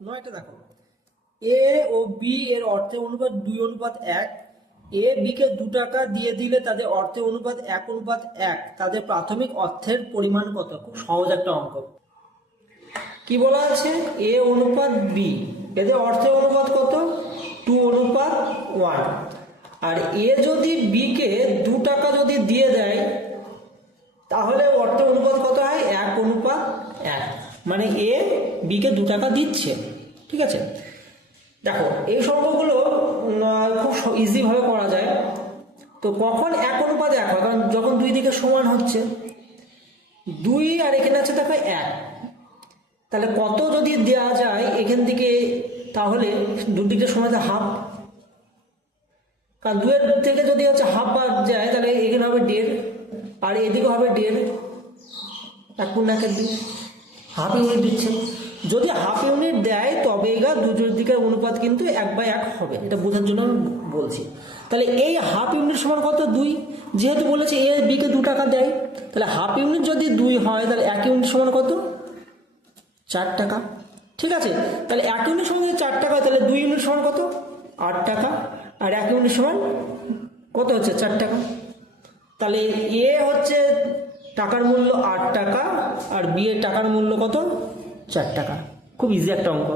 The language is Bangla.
নয়টা দেখো, এ ও বি এর অর্থের অনুপাত 2:1। এ বি কে 2 টাকা দিয়ে দিলে তাদের অর্থের অনুপাত 1:1। তাদের প্রাথমিক অর্থের পরিমাণ কত? খুব সহজ একটা অঙ্ক। কি বলা আছে? এ অনুপাত বি, এদের অর্থের অনুপাত কত? 2:1। আর এ যদি বি কে 2 টাকা যদি দিয়ে দেয় তাহলে অর্থের অনুপাত কত হয়? 1:1। মানে এ বি কে 2 টাকা দিচ্ছে। ঠিক আছে, দেখো এই সম্পর্কগুলো খুব ইজি ভাবে করা যায়। তো কখন 1:1 হয়? কারণ যখন দুই দিকে সমান হচ্ছে, 2 আর এখানে আছে দেখো 1, তাহলে কত যদি দেওয়া যায় এখান থেকে, তাহলে দুদিকে সমান হাফ। কারণ 2 এর থেকে যদি হচ্ছে হাফ বাদ যায় তাহলে এখানে হবে 1.5 আর এদিকে হবে 1.5। 1:1 হাফ ইউনিট দিচ্ছে। যদি হাফ ইউনিট দেয় তবে এগা দুজোর দিকের অনুপাত কিন্তু 1/1 হবে। এটা বোঝার জন্য আমি বলছি। তাহলে এই হাফ ইউনিট সমান কত? 2। যেহেতু বলেছে এ বি কে 2 টাকা দেয়, তাহলে হাফ ইউনিট যদি 2 হয় তাহলে 1 ইউনিট সমান কত? 4 টাকা। ঠিক আছে, তাহলে 1 ইউনিট সমান 4 টাকা, তাহলে 2 ইউনিট সমান কত? 8 টাকা। আর 1 ইউনিট সমান কত হচ্ছে? 4 টাকা। তাহলে এ হচ্ছে টাকার মূল্য 8 টাকা আর বি এর টাকার মূল্য কত? 4 টাকা। খুব ইজি একটা অঙ্ক।